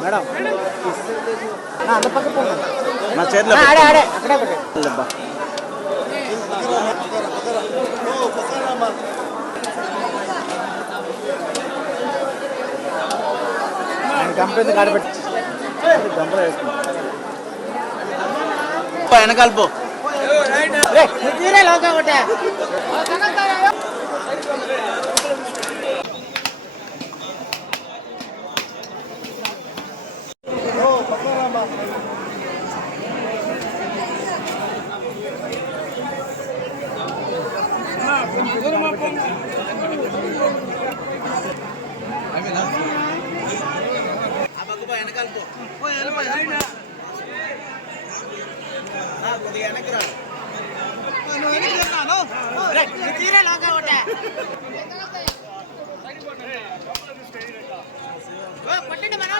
Madam అంత పక్క నా చేతిలో ఆడే ఆడే అక్కడే పెట్టేబ్బా కంపెనీ ఆడబెట్టి గంపలో వేసుకున్నా వెనకాల పో లోకా ఒకటే వెనకాల కొద్దిగా వెనక్కి రా లోకా ఒకటే పట్టండి మన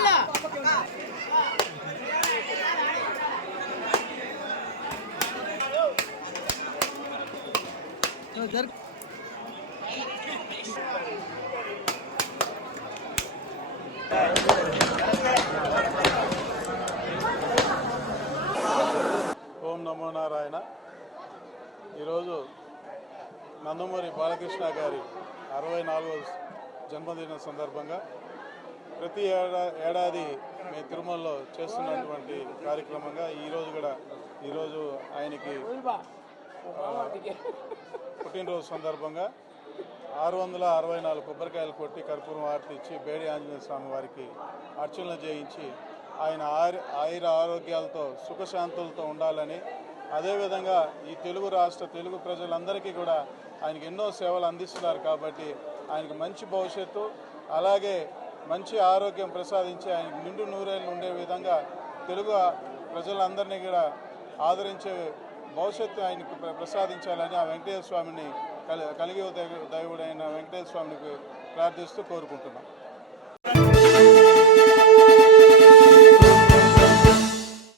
ఓం నమో నారాయణ. ఈరోజు నందమూరి బాలకృష్ణ గారి 64వ జన్మదిన సందర్భంగా ప్రతి ఏడాది మేము తిరుమలలో చేస్తున్నటువంటి కార్యక్రమంగా ఈరోజు ఆయనకి పుట్టినరోజు సందర్భంగా 664 కొబ్బరికాయలు కొట్టి కర్పూరం హారతి ఇచ్చి బేడి ఆంజనేయ స్వామి వారికి అర్చనలు చేయించి ఆయన ఆయుర ఆరోగ్యాలతో సుఖశాంతులతో ఉండాలని, అదేవిధంగా ఈ తెలుగు ప్రజలందరికీ కూడా ఆయనకి ఎన్నో సేవలు అందిస్తున్నారు కాబట్టి ఆయనకి మంచి భవిష్యత్తు అలాగే మంచి ఆరోగ్యం ప్రసాదించి ఆయనకు నిండు నూరేళ్ళు ఉండే విధంగా తెలుగు ప్రజలందరినీ కూడా ఆదరించే భవిష్యత్తు ఆయనకు ప్రసాదించాలని ఆ వెంకటేశ్వర స్వామిని కలిగి దైవుడైన వెంకటేశ్వర స్వామికి ప్రార్థిస్తూ కోరుకుంటున్నాం.